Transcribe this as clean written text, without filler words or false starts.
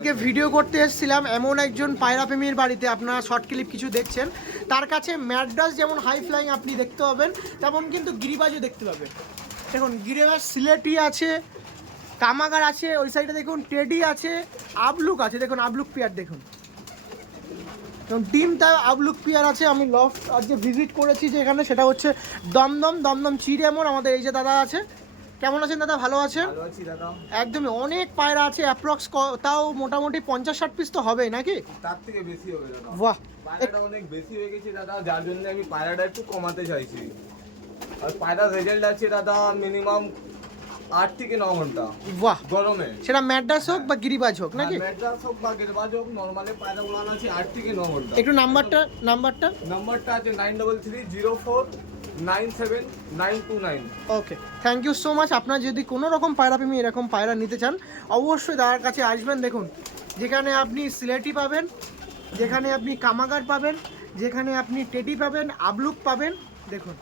Video করতে এসেছিলাম এমন একজন পায়রা প্রেমীর বাড়িতে, আপনারা শর্ট ক্লিপ কিছু দেখছেন। তার কাছে ম্যাড্রাস যেমন হাই ফ্লাইং আপনি দেখতে পাবেন, তেমন কিন্তু গিরিবাজও দেখতে পাবেন। দেখুন গিরিবাজ সিলেটি আছে, কামাগার আছে, ওই সাইডে দেখুন টেডি আছে, আবলুক আছে। দেখুন আবলুক পিয়ার দেখুন, টিম তাই আবলুক পিয়ার আছে। আমি লফট আজকে ভিজিট করেছি যেখানে, সেটা হচ্ছে দমদম চিড়িয়ামোড়। আমাদের এই যে দাদা আছে, কেমন আছেন দাদা? ভালো আছেন? একদমই। অনেক পায়রা আছে, অ্যাপ্রক্স তাও মোটামুটি 50-60 পিস তো হবেই নাকি? তার থেকে বেশি হবে দাদা। বাহ, পায়রাটা অনেক বেশি হয়ে গেছে দাদা, যার জন্য আমি পায়রাটা একটু কমাতে চাইছি। আর পায়রার রেজাল্ট আছে দাদা মিনিমাম 8 থেকে 9 ঘন্টা। বাহ, গরমে সেটা ম্যাড্রাস হোক বা গিরিবাজ হোক নাকি? ম্যাড্রাস হোক বা গিরিবাজ হোক, নরমালি পায়রা উড়ানো আছে 8 থেকে 9 ঘন্টা। একটু নাম্বারটা আছে 9330497929। ওকে, থ্যাংক ইউ সো মাচ। আপনার যদি কোনো রকম পায়রা প্রেমী এরকম পায়রা নিতে চান, অবশ্যই দাদার কাছে আসবেন। দেখুন যেখানে আপনি সিলেটি পাবেন, যেখানে আপনি কামাগার পাবেন, যেখানে আপনি টেডি পাবেন, আবলুক পাবেন। দেখুন